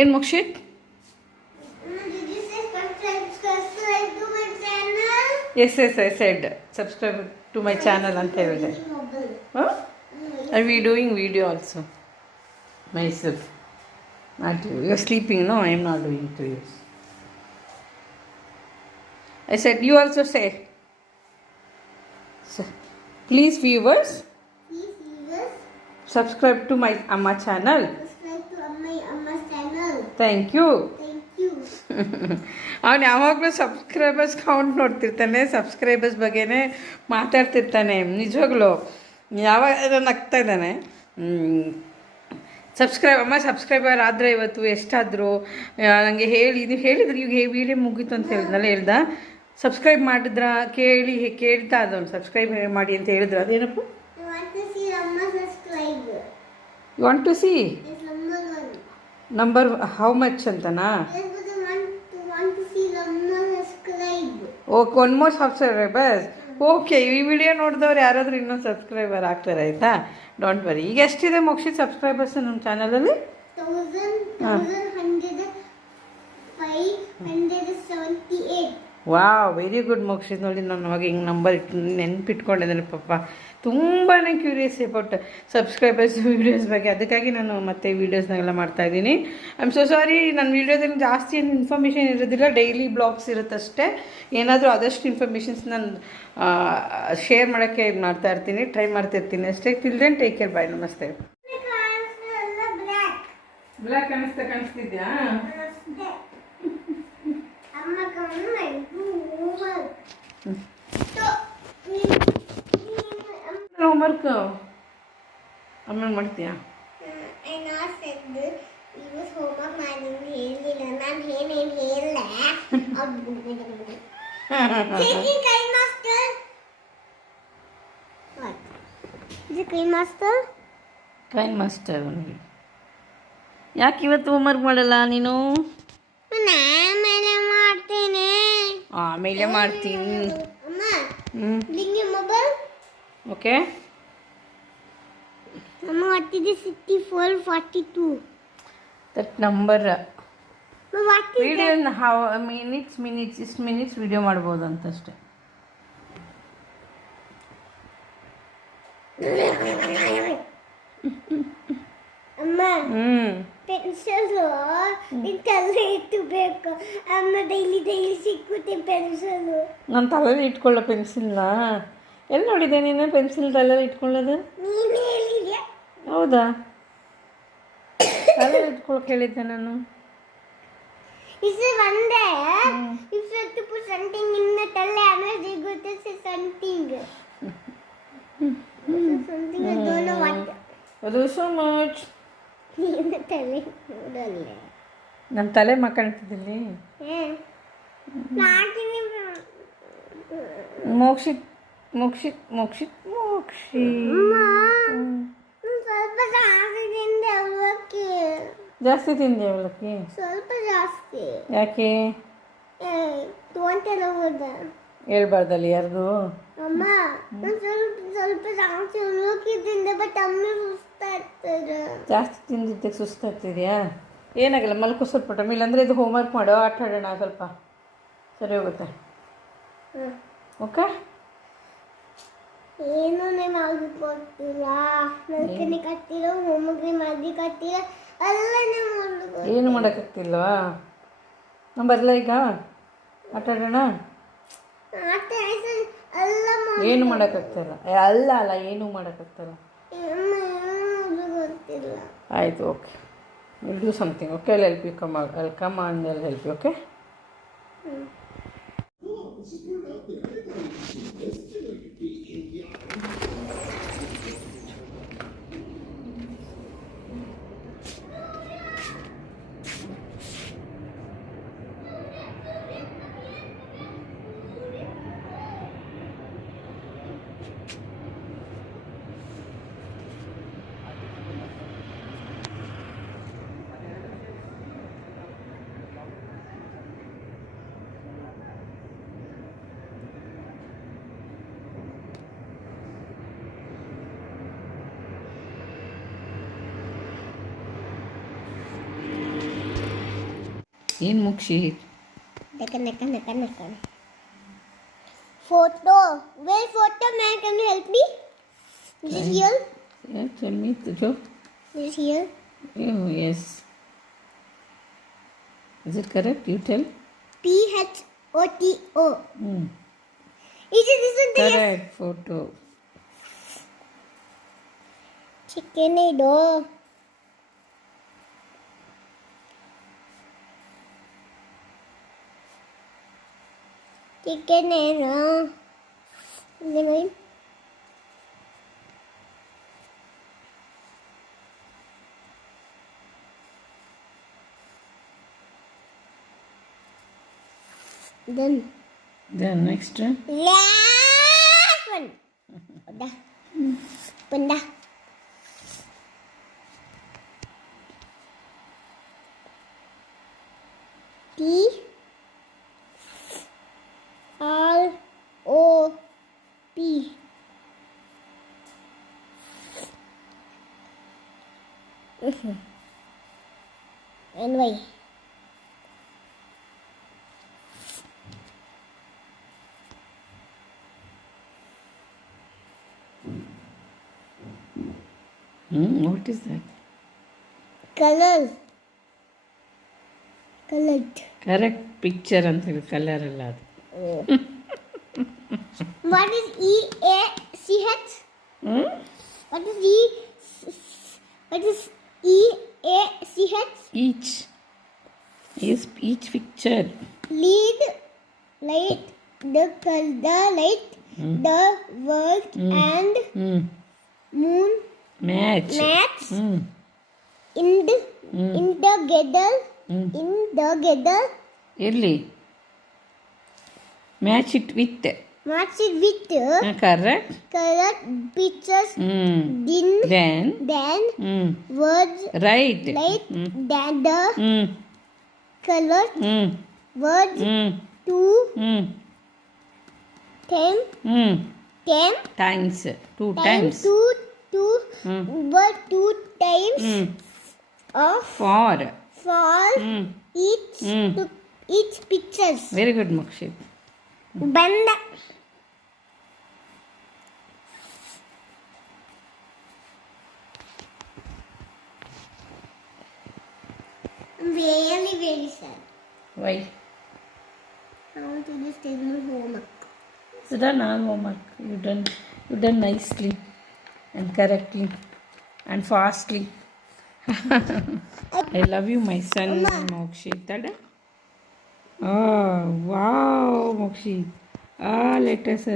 ಏನು Mokshit? Yes yes I said subscribe to my channel ಅಂತ ಹೇಳಿದೆ. I we doing video also myself. Not you. You are sleeping. No, I am not doing to you. I said you also say. So, please viewers, subscribe to my Amma channel. Subscribe to Amma's channel. Thank you. Thank you. ಅವನು ಯಾವಾಗಲೂ subscribers count ನೋಡ್ತಿರ್ತಾನೆ, subscribers ಬಗ್ಗೆನೇ ಮಾತಾಡ್ತಿರ್ತಾನೆ. ನಿಜವಾಗ್ಲೂ ಯಾವಾಗ ನಗ್ತಾ ಇದ್ದಾನೆ. ಅಮ್ಮ subscriber ಆದರೆ ಇವತ್ತು ಎಷ್ಟಾದರೂ ನನಗೆ ಹೇಳಿ, ನೀವು ಹೇಳಿದ್ರಿ ಈಗ ವಿಡಿಯೋ ಮುಗೀತು ಅಂತ ಹೇಳ್ದ. ಸಬ್ಸ್ಕ್ರೈಬ್ ಮಾಡಿದ್ರ ಕೇಳ್ತಾ ಅದವನು ಸಬ್ಸ್ಕ್ರೈಬ್ ಮಾಡಿ ಅಂತ ಹೇಳಿದ್ರು. ಅದೇನಪ್ಪ? You want to see number how much ಅಂತನಾ? Okay, 1 more subscribers. ಓಕೆ, ಈ ವಿಡಿಯೋ ನೋಡಿದವ್ರು ಯಾರಾದರೂ ಇನ್ನೊಂದು ಸಬ್ಸ್ಕ್ರೈಬರ್ ಆಗ್ತಾರೆ, ಆಯಿತಾ? Don't worry. ಈಗ ಎಷ್ಟಿದೆ ಮೋಕ್ಷಿತ್ ಸಬ್ಸ್ಕ್ರೈಬರ್ಸ್ ನಮ್ಮ ಚಾನಲಲ್ಲಿ? 1178. Wow, very good Mokshith. ನೋಡಿ ನಾನು ಅವಾಗ ಹಿಂಗೆ ನಂಬರ್ ನೆನ್ಪಿಟ್ಕೊಂಡಿದ್ದೇನೆ ಪಾಪ. ತುಂಬಾ ಕ್ಯೂರಿಯಸ್ ಅಬೌಟ್ ಸಬ್ಸ್ಕ್ರೈಬರ್ಸ್ ವೀಡಿಯೋಸ್ ಬಗ್ಗೆ. ಅದಕ್ಕಾಗಿ ನಾನು ಮತ್ತೆ ವೀಡಿಯೋಸ್ನೆಲ್ಲ ಮಾಡ್ತಾಯಿದ್ದೀನಿ. I am so sorry. ನನ್ನ ವೀಡಿಯೋದಲ್ಲಿ ಜಾಸ್ತಿ ಏನು ಇನ್ಫಾರ್ಮೇಷನ್ ಇರೋದಿಲ್ಲ, ಡೈಲಿ ಬ್ಲಾಗ್ಸ್ ಇರುತ್ತಷ್ಟೇ. ಏನಾದರೂ ಆದಷ್ಟು ಇನ್ಫಾರ್ಮೇಷನ್ಸ್ ನಾನು ಶೇರ್ ಮಾಡೋಕ್ಕೆ ಇದು ಮಾಡ್ತಾಯಿರ್ತೀನಿ, ಟ್ರೈ ಮಾಡ್ತಿರ್ತೀನಿ ಅಷ್ಟೇ. ಟಿಲ್ ದೆನ್ ಟೇಕ್ ಕೇರ್, ಬಾಯ್, ನಮಸ್ತೆ. ಬ್ಲ್ಯಾಕ್ ಕಾಣಿಸ್ತಿದ್ಯಾ? ಹೋಮ್ವರ್ಕ್ ಆಮೇಲೆ ಮಾಡ್ತೀಯಾ? ಕೈನ್ ಮಾಸ್ಟರ್. ಯಾಕೆ ಇವತ್ತು ಹೋಮ್ವರ್ಕ್ ಮಾಡಲ್ಲ ನೀನು? ಆಮೇಲೆ ಮಾಡ್ತೀನಿ. Okay. What is the 6442? That number. What is video how minutes video ಮಾಡ್ಬೋದು ಅಂತಷ್ಟೇ. ಅಮ್ಮ, ಪೆನ್ಸಿಲು ತಲೆ ಇಟ್ಟಬೇಕು. ಅಮ್ಮ ಡೈಲಿ ಸಿಕ್ಕುತ್ತೆ ಪೆನ್ಸಿಲು. ನಾನು ತಲೆಯಲ್ಲಿ ಇಟ್ಕೊಳ್ಳೋ ಪೆನ್ಸಿಲ್ನ ಎಲ್ಲಿ ನೋಡಿದೆ ನೀನು? ಪೆನ್ಸಿಲ್ ತಲೆಯಲ್ಲಿ ಇಟ್ಕೊಳ್ಳೋದು ನೀನು ಹೇಳಿದ್ಯಾ? ಹೌದಾ? ತಲೆಯಲ್ಲಿ ಇಟ್ಕೊಳಕ್ಕೆ ಹೇಳಿದ್ದೆ ನಾನು. Is it one day? If you have to put something in the tele, energy go to say something. Something I don't know what. ಅದು ಸೋ ಮಚ್. ನೀನು ತಲೆ ನೋಡಲ್ಲ. ನನ್ನ ತಲೆ ಮಕ್ಕಳ್ತಿದ್ದಲ್ಲಿ ಮೋಕ್ಷಿತ್ ಸ್ವಲ್ಪ ಜಾಸ್ತಿ ತಿಂದೆ ಅವಳಕ್ಕೆ. ಸ್ವಲ್ಪ ಜಾಸ್ತಿ. ಯಾಕೆ ಹೇಳ್ಬಾರ್ದಲ್ಲಿ ಯಾರಿಗೂ? ಅಮ್ಮ, ಸ್ವಲ್ಪ ಜಾಸ್ತಿ ಅವಲಕ್ಕಿ ತಿಂದೆ, ಬಟ್ ಅಮ್ಮ ಸುಸ್ತಾಗ್ತದೆ. ಜಾಸ್ತಿ ತಿಂದಿದ್ದಕ್ಕೆ ಸುಸ್ತಾಗ್ತಿದೆಯಾ? ಏನಾಗಲ್ಲ, ಮಲ್ಕೋ ಸ್ವಲ್ಪ ಟೈಮ್. ಇಲ್ಲಾಂದರೆ ಇದು ಹೋಮ್ವರ್ಕ್ ಮಾಡೋ, ಆಟ ಆಡೋಣ ಸ್ವಲ್ಪ, ಸರಿ ಹೋಗುತ್ತೆ. ಓಕೆ. ಏನೂ ಮಾಡ್ಕೊಡ್ತೀರ? ನಲ್ಕನೆ ಕಟ್ತೀರ, ಹೋಮ್ವರ್ಕ್ ಮಾಡ್ಲಿಕ್ಕತ್ತೀರ, ಎಲ್ಲನೇ ಮಾಡ್ಬೇಕು. ಏನು ಮಾಡೋಕ್ಕಾಗ್ತಿಲ್ವಾ? ನಾನು ಬರಲ್ಲ ಈಗ, ಆಟ ಆಡೋಣ. ಏನು ಮಾಡೋಕ್ಕಾಗ್ತಾಯಿಲ್ಲ. ಅಲ್ಲ ಏನೂ ಮಾಡೋಕ್ಕಾಗ್ತಾಯಿಲ್ಲ. ಆಯಿತು, okay. Will do something. Okay, I help you. Come on, I help you. Okay. ಏನು Mokshit? Nakkan. Photo. Where photo, man? Can you help me? Is it here? Yeah, tell me, Joe. Is it here? Oh, yes. Is it correct? You tell. PHOTO. Hmm. Is it this one? Yes. Correct photo. Chicken do. Chicken no. Lemon. Then Then next one. last one. Dah. Panda. P R O P. And why? What is that? Color. Colored. Correct picture ಅಂತ ಹೇಳಿ colour ಅಲ್ಲ ಅದು. What is EACH? Hmm? What is EACH? Each picture. Lead, light, the light, the world and moon Match. match hmm. in together ಎಲ್ಲಿ? Match it with. match it with correct. color pictures Then. words Right. light than the color hmm. words hmm. 2 hmm. 10 hmm. 10 Times. 2 times. times 2 word 2 times hmm. of For. Hmm. each pictures very good Mokshit. ಬಂದ very sad. Why? I want to just take my homework. It's done all homework. You done nicely and correctly and fastly. I love you, my son, Mokshit. Oh, wow, Mokshit. Let us